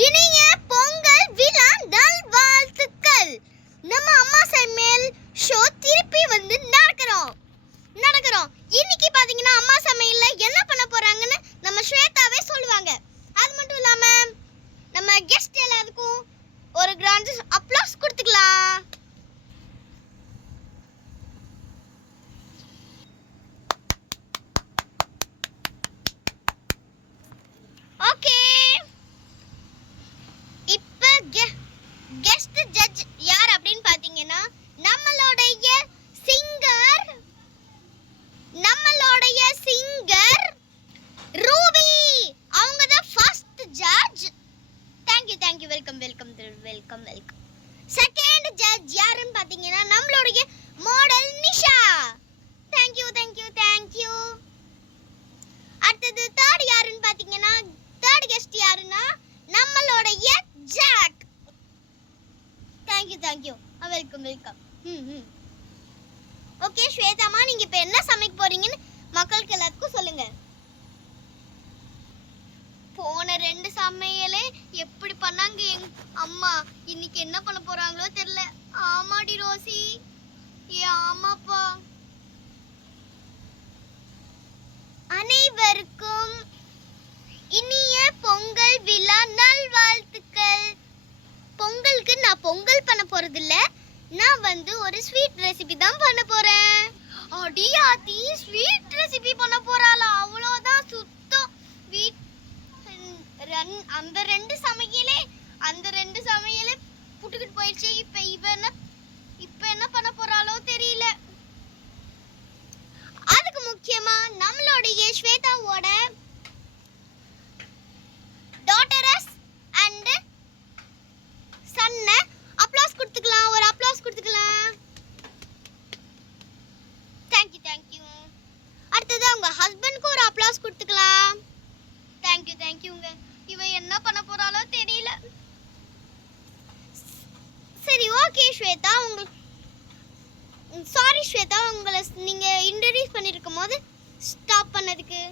இனிய பொங்கல் விழா நல்வாழ்த்துக்கள். நம்ம அம்மா சமையல் ஷோ திருப்பி வந்து நடக்கிறோம். இன்னைக்கு பாத்தீங்கன்னா அம்மா சமையல்ல என்ன பண்ண போறாங்கன்னு நம்ம ஸ்வேதாவே சொல்லுவாங்க. அது மட்டும் இல்லாம நம்ம கெஸ்ட் எல்லாருக்கும் ஒரு கிராண்ட் அப்ளாஸ் கொடுத்துக்கலாம். ஓகே, இப்ப கெஸ்ட் ஜட்ஜ் யார் அப்படின்னு பாத்தீங்கன்னா நம்மளுடைய சிங்கர் ரூபி. அவங்க தான் first judge. Thank you welcome. Second judge யாருன்னு பாத்தீங்கன்னா நம்மளுடைய மாடல் நிஷா. தேங்க்யூ. அடுத்தது தேர்ட் யாருன்னு பாத்தீங்கன்னா தேர்ட் கெஸ்ட் யாருன்னா நம்மளுடைய ஜாக். Thank you welcome. ஓகே ஸ்வேதாமா, நீங்க இப்ப என்ன சமைக்க போறீங்கன்னு மக்களுக்கு எல்லாருக்கும் சொல்லுங்க. போன 2 சமையலே எப்படி பண்ணாங்க எங்க அம்மா, இன்னைக்கு என்ன பண்ண போறாங்களோ தெரியல. ஆமாடி ரோசி, ஆமாப்பா. அனைவருக்கும் இனிய பொங்கல் விழா நல்வாழ்த்துக்கள். பொங்கலுக்கு நான் பொங்கல் பண்ண போறது இல்ல, நான் வந்து ஒரு ஸ்வீட் ரெசிபி தான் பண்ண போறேன். அடியாத்தி ஸ்வீட் ரெசிபி பண்ண போறாளா? அவ்வளவுதான் சுத்தம். அந்த 2 சமையலே புட்டுக்கிட்டு போயிடுச்சு. இப்ப என்ன பண்ண போறாளோ தெரியல. அதுக்கு முக்கியமா நம்மளுடைய ஸ்வேதாவோட டாட்டரஸ் அண்ட் சன்ன அப்ளாஸ் கொடுத்துக்கலாம். ஒரு அப்ளாஸ் கொடுத்துக்கலாம். தேங்க்யூ. அடுத்தது அவங்க ஹஸ்பண்டுக்கு ஒரு அப்ளாஸ் கொடுத்துக்கலாம். தேங்க்யூங்க. இவ என்ன பண்ண போறாளோ தெரியல. சரி ஓகே ஸ்வேதா, சாரி ஸ்வேதா, உங்களை நீங்க இன்ட்ரோடியூஸ் பண்ணிருக்கும் போது ஸ்டாப் பண்ணதுக்கு.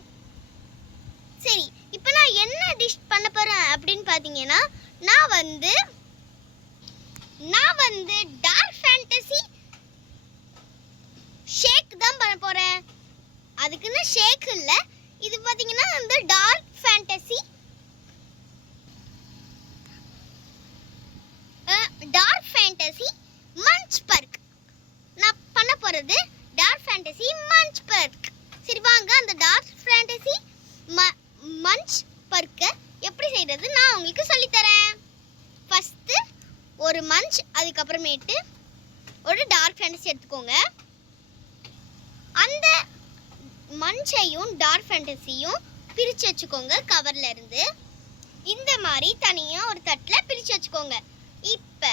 சரி, இப்போ நான் என்ன டிஷ் பண்ண போறேன் அப்படின்னு பாத்தீங்கன்னா நான் வந்து டார்க் ஃபேண்டசி ஷேக் தான் பண்ண போறேன். அதுக்குன்னு ஷேக் இல்ல, இது பாத்தீங்கன்னா அந்த டார்க் ஃபேண்டசி மன்ச் பர்க். நான் பண்ண போறது டார்க் ஃபேண்டசி மன்ச் பர்க். சரி வாங்க, அந்த டார்க் ஃபேண்டசி மன்ச் பர்க்க எப்படி செய்யறது நான் உங்களுக்கு சொல்லி தரேன். ஃபர்ஸ்ட் ஒரு மன்ச், அதுக்கப்புறமேட்டு ஒரு டார்க் ஃபேண்டசி எடுத்துக்கோங்க. அந்த மன்ச்சையும் டார்க் ஃபேண்டசியும் பிரித்து வச்சுக்கோங்க கவர்ல இருந்து. இந்த மாதிரி தனியாக ஒரு தட்டில் பிரித்து வச்சுக்கோங்க. இப்போ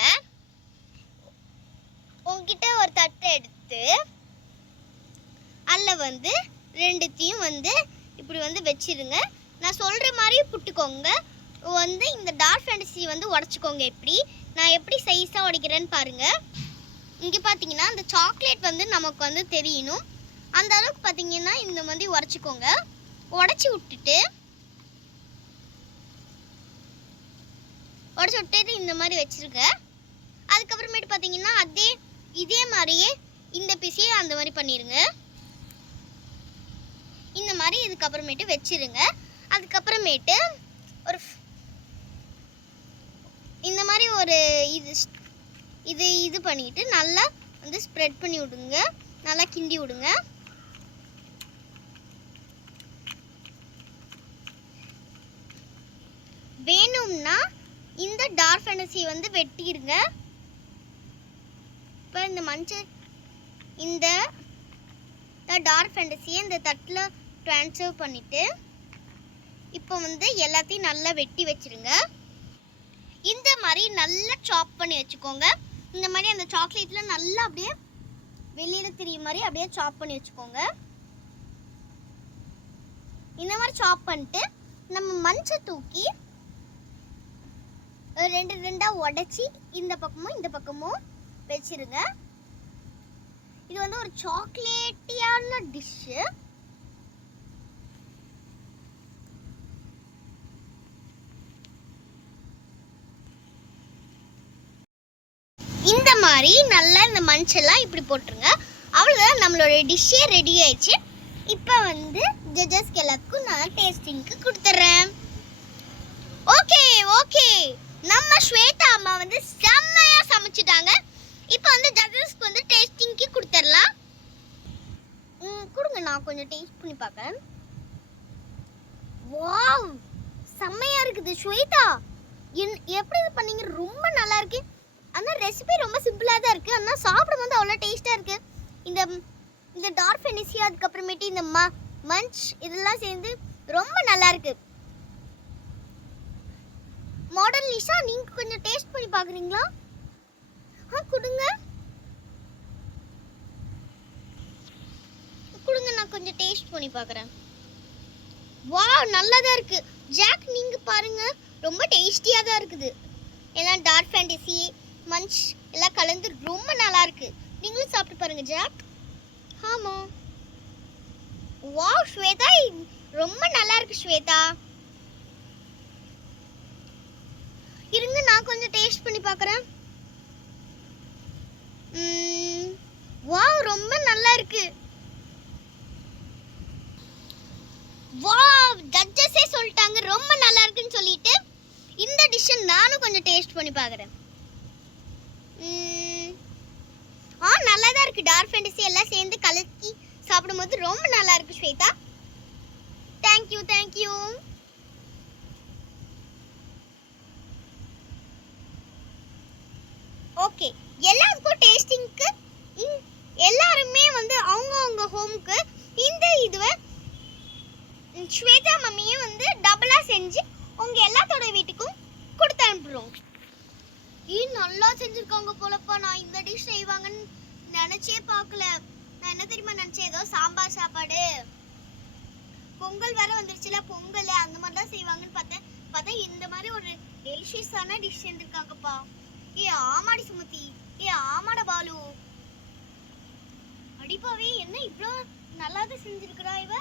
உங்ககிட்ட ஒரு தட்டை எடுத்து அதில் வந்து 2த்தையும் வந்து இப்படி வந்து வச்சிருங்க. நான் சொல்கிற மாதிரி புட்டுக்கோங்க. வந்து இந்த டார்க் ஃபேண்டசி வந்து உடச்சிக்கோங்க. நான் எப்படி சைஸாக உடைக்கிறேன்னு பாருங்கள். இங்கே பார்த்தீங்கன்னா அந்த சாக்லேட் வந்து நமக்கு வந்து தெரியணும். அந்த அளவுக்கு பார்த்தீங்கன்னா இந்த மாதிரி உடச்சிக்கோங்க. உடச்சி விட்டுட்டு இந்த மாதிரி வச்சிருக்க. அதுக்கப்புறமேட்டு பார்த்தீங்கன்னா இதே மாதிரியே இந்த பீஸையே அந்த மாதிரி பண்ணிடுங்க. இந்த மாதிரி இதுக்கப்புறமேட்டு வச்சிருங்க. அதுக்கப்புறமேட்டு ஒரு இந்த மாதிரி ஒரு இது பண்ணிட்டு நல்லா வந்து ஸ்ப்ரெட் பண்ணி விடுங்க. நல்லா கிண்டி விடுங்க. வேணும்னா இந்த டார்க் ஃபேண்டசி வந்து வெட்டிடுங்க. இப்போ இந்த டார்க் ஃபேண்டசியை இந்த தட்டில் ட்ரான்ஸ்ஃபர் பண்ணிட்டு இப்போ வந்து எல்லாத்தையும் நல்லா வெட்டி வச்சிருங்க. இந்த மாதிரி நல்லா சாப் பண்ணி வச்சுக்கோங்க. இந்த மாதிரி அந்த சாக்லேட்ல நல்லா அப்படியே வெளியில தெரியும் மாதிரி அப்படியே சாப் பண்ணி வச்சுக்கோங்க. இந்த மாதிரி சாப் பண்ணிட்டு நம்ம மஞ்சை தூக்கி 2 உடைச்சி இந்த பக்கமும் வச்சிருங்க. இது வந்து ஒரு சாக்லேட்டியான டிஷ்ஷு. இந்த மாதிரி நல்லா இந்த மஞ்சள்லாம் இப்படி போட்டுருங்க. அவ்வளோதான், நம்மளோட டிஷ்ஷே ரெடி ஆயிடுச்சு. இப்போ வந்து ஜட்ஜஸ்க்கு எல்லாத்துக்கும் நான் டேஸ்டிங்க்கு கொடுத்துட்றேன். ஓகே ஓகே, நம்ம ஸ்வேதா அம்மா வந்து செம்மையா சமைச்சிட்டாங்க. இப்போ வந்து ஜட்ஜஸ்க்கு வந்து டேஸ்டிங்க்கு கொடுத்துடலாம். கொடுங்க, நான் கொஞ்சம் டேஸ்ட் பண்ணி பார்க்குறேன். வாவ், செம்மையா இருக்குது ஸ்வேதா. எப்படி இது பண்ணீங்க? ரொம்ப நல்லா இருக்கு. ஆனால் ரெசிபி ரொம்ப சிம்பிளாக தான் இருக்குது, ஆனால் சாப்பிடும் போது அவ்வளோ டேஸ்ட்டாக இருக்குது. இந்த டார்க் ஃபெனிசி அதுக்கப்புறமேட்டு இந்த மஞ்ச் இதெல்லாம் சேர்ந்து ரொம்ப நல்லா இருக்கு. மாடர்ன் லிஷா, நீங்கள் கொஞ்சம் டேஸ்ட் பண்ணி பார்க்குறீங்களா? கொடுங்க கொடுங்க, நான் கொஞ்சம் டேஸ்ட் பண்ணி பார்க்குறேன். வாவ், நல்லா தான் இருக்குது. ஜாக், நீங்கள் பாருங்கள், ரொம்ப டேஸ்டியாக தான் இருக்குது. எல்லாம் டார்க் ஃபேண்டசி மஞ்ச் எல்லாம் கலந்து ரொம்ப நல்லா இருக்கு. நீங்களும் சாப்பிட்டு பாருங்க ஜாக். ஆமாம். வாவ் ஸ்வேதா, ரொம்ப நல்லா இருக்கு ஸ்வேதா. இருங்க, நான் கொஞ்சம் டேஸ்ட் பண்ணி பார்க்குறேன். வாவ், ரொம்ப நல்லா இருக்கு. வாவ், ஜட்ஜஸே சொல்லிட்டாங்க ரொம்ப நல்லா இருக்குன்னு சொல்லிட்டு. இந்த டிஷ்ஷை நானும் கொஞ்சம் டேஸ்ட் பண்ணி பார்க்குறேன். நல்லா தான் இருக்கு. டார்க் ஃபேண்டசி எல்லாம் சேர்ந்து கலக்கி சாப்பிடும்போது ரொம்ப நல்லா இருக்கு ஸ்வேதா. Thank you thank you. ஓகே, எல்லாருக்கும் டேஸ்டிங்க்கு எல்லாருமே வந்து அவங்க ஹோம்க்கு இந்த இதுவை ஸ்வேதா மம்மியை வந்து டபுளாக செஞ்சு உங்க எல்லாத்தோட வீட்டுக்கும் கொடுத்து அனுப்புகிறோம். நல்லா செஞ்சுருக்காங்க போலப்பா. நான் இந்த டிஷ் செய்வாங்கன்னு நினச்சே பார்க்கல. நான் என்ன தெரியுமா நினச்சேன், ஏதோ சாம்பார் சாப்பாடு, பொங்கல் வேற வந்துருச்சுல, பொங்கல் அந்த மாதிரி தான் செய்வாங்கன்னு பார்த்தா இந்த மாதிரி ஒரு டெலிஷியஸான டிஷ் செஞ்சுருக்காங்கப்பா. ஆமாடி சுமதி, ஆமாட பாலு, அடிப்பாவே என்ன இவ்வளோ நல்லா தான் செஞ்சிருக்கிறா இவ.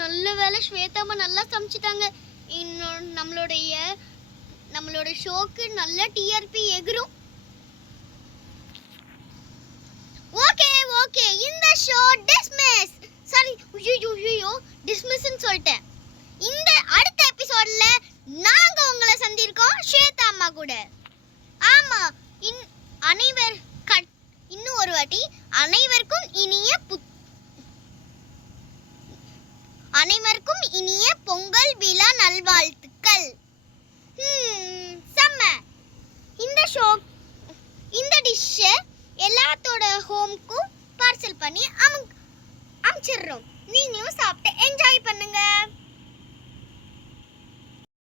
நல்ல வேலை ஸ்வேதாமா நல்லா சமைச்சிட்டாங்க. இன்னும் நம்மளோட ஷோக்கு நல்ல டிஆர்பி எகிரும். ஓகே ஓகே, இந்த ஷோ டிஸ்மிஸ். சாரி, ஐயோ டிஸ்மிஸ்ன்னு சொல்லிட்டேன். இந்த அடுத்த எபிசோட்ல நாங்க உங்களை சந்திருக்கோம் ஸ்வேதா அம்மா கூட. ஆமா, இன்னும் ஒரு வாட்டி அனைவருக்கும் இனிய பொங்கல் விழா நல்வாழ்த்துக்கள். செம்ம. இந்த டிஷ்ஷை எல்லாத்தோட ஹோம்க்கும் பார்சல் பண்ணி அனுப்பிச்சிடுறோம். நீங்களும் சாப்பிட்டு என்ஜாய் பண்ணுங்க.